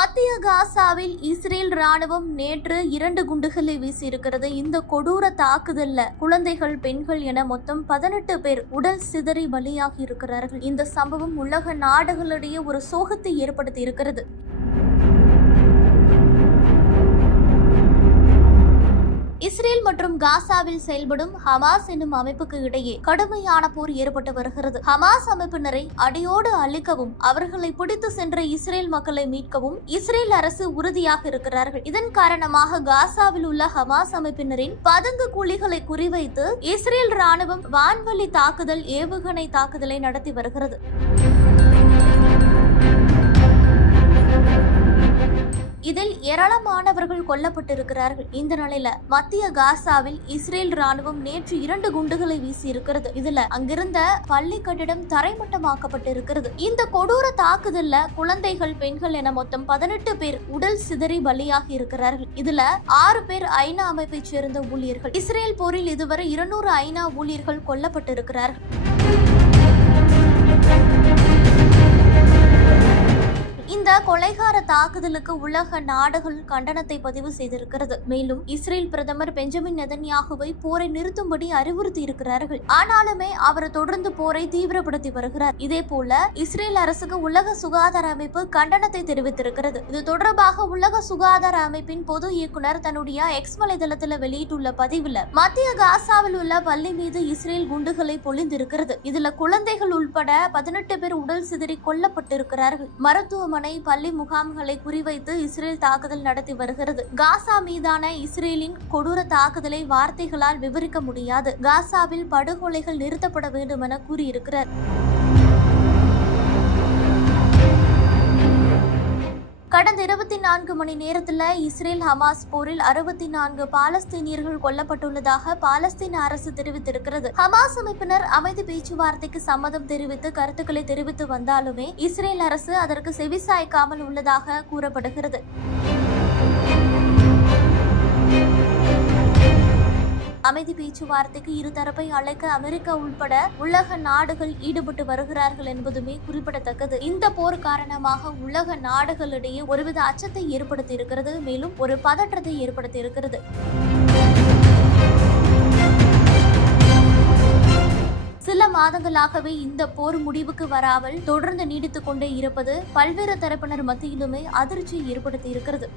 மத்திய காசாவில் இஸ்ரேல் ராணுவம் நேற்று இரண்டு குண்டுகளை வீசியிருக்கிறது. இந்த கொடூர தாக்குதல்ல குழந்தைகள் பெண்கள் என மொத்தம் பதினெட்டு பேர் உடல் சிதறி பலியாகி இருக்கிறார்கள். இந்த சம்பவம் உலக நாடுகளிடையே ஒரு சோகத்தை ஏற்படுத்தி இருக்கிறது. இஸ்ரேல் மற்றும் காசாவில் செயல்படும் ஹமாஸ் என்னும் அமைப்புக்கு இடையே கடுமையான போர் ஏற்பட்டு வருகிறது. ஹமாஸ் அமைப்பினரை அடியோடு அழிக்கவும் அவர்களை பிடித்து சென்ற இஸ்ரேல் மக்களை மீட்கவும் இஸ்ரேல் அரசு உறுதியாக இருக்கிறார்கள். இதன் காரணமாக காசாவில் உள்ள ஹமாஸ் அமைப்பினரின் பதுங்கு குழிகளை குறிவைத்து இஸ்ரேல் ராணுவம் வான்வழி தாக்குதல் ஏவுகணை தாக்குதலை நடத்தி வருகிறது. இதில் ஏராளமானவர்கள் கொல்லப்பட்டிருக்கிறார்கள். இந்த நிலையில மத்திய காசாவில் இஸ்ரேல் ராணுவம் நேற்று இரண்டு குண்டுகளை வீசி இருக்கிறது இதுல அங்கிருந்த பள்ளி கட்டிடம் தரைமட்டமாக்கப்பட்டிருக்கிறது. இந்த கொடூர தாக்குதல்ல குழந்தைகள் பெண்கள் என மொத்தம் பதினெட்டு பேர் உடல் சிதறி பலியாகி இருக்கிறார்கள். இதுல ஆறு பேர் ஐநா அமைப்பைச் சேர்ந்த ஊழியர்கள். இஸ்ரேல் போரில் இதுவரை இருநூறு ஐநா ஊழியர்கள் கொல்லப்பட்டிருக்கிறார்கள். இந்த கொலைகார தாக்குதலுக்கு உலக நாடுகள் கண்டனத்தை பதிவு செய்திருக்கிறது. மேலும் இஸ்ரேல் பிரதமர் பெஞ்சமின் நெதன்யாகுவை போரை நிறுத்தும்படி அறிவுறுத்தி இருக்கிறார்கள். ஆனாலுமே அவர் தொடர்ந்து போரை தீவிரப்படுத்தி வருகிறார். இதே போல இஸ்ரேல் அரசுக்கு உலக சுகாதார அமைப்பு கண்டனத்தை தெரிவித்திருக்கிறது. இது தொடர்பாக உலக சுகாதார அமைப்பின் பொது இயக்குனர் தன்னுடைய எக்ஸ் வலைதளத்தில் வெளியிட்டுள்ள பதிவுல மத்திய காசாவில் உள்ள பள்ளி மீது இஸ்ரேல் குண்டுகளை பொழிந்திருக்கிறது. இதுல குழந்தைகள் உள்பட பதினெட்டு பேர் உடல் சிதறி கொல்லப்பட்டிருக்கிறார்கள். மருத்துவமனை பள்ளி முகாம்களை குறிவைத்து இஸ்ரேல் தாக்குதல் நடத்தி வருகிறது. காசா மீதான இஸ்ரேலின் கொடூர தாக்குதலை வார்த்தைகளால் விவரிக்க முடியாது. காசாவில் படுகொலைகள் நிறுத்தப்பட வேண்டும் என கூறியிருக்கிறார். கடந்த இருபத்தி நான்கு மணி நேரத்தில் இஸ்ரேல் ஹமாஸ் போரில் அறுபத்தி நான்கு பாலஸ்தீனியர்கள் கொல்லப்பட்டுள்ளதாக பாலஸ்தீன அரசு தெரிவித்திருக்கிறது. ஹமாஸ் அமைப்பினர் அமைதி பேச்சுவார்த்தைக்கு சம்மதம் தெரிவித்து கருத்துக்களை தெரிவித்து வந்தாலுமே இஸ்ரேல் அரசு அதற்கு செவிசாய்க்காமல் உள்ளதாக கூறப்படுகிறது. அமைதி பேச்சுவார்த்தைக்கு இருதரப்பை அழைக்க அமெரிக்கா உள்பட உலக நாடுகள் ஈடுபட்டு வருகிறார்கள் என்பதுமே குறிப்பிடத்தக்கது. இந்த போர் காரணமாக உலக நாடுகளிடையே ஒருவித அச்சத்தை ஏற்படுத்தி இருக்கிறது மேலும் ஒரு பதற்றத்தை ஏற்படுத்தி இருக்கிறது சில மாதங்களாகவே இந்த போர் முடிவுக்கு வராமல் தொடர்ந்து நீடித்துக் கொண்டே இருப்பது பல்வேறு தரப்பினர் மத்தியிலுமே அதிர்ச்சியை ஏற்படுத்தி இருக்கிறது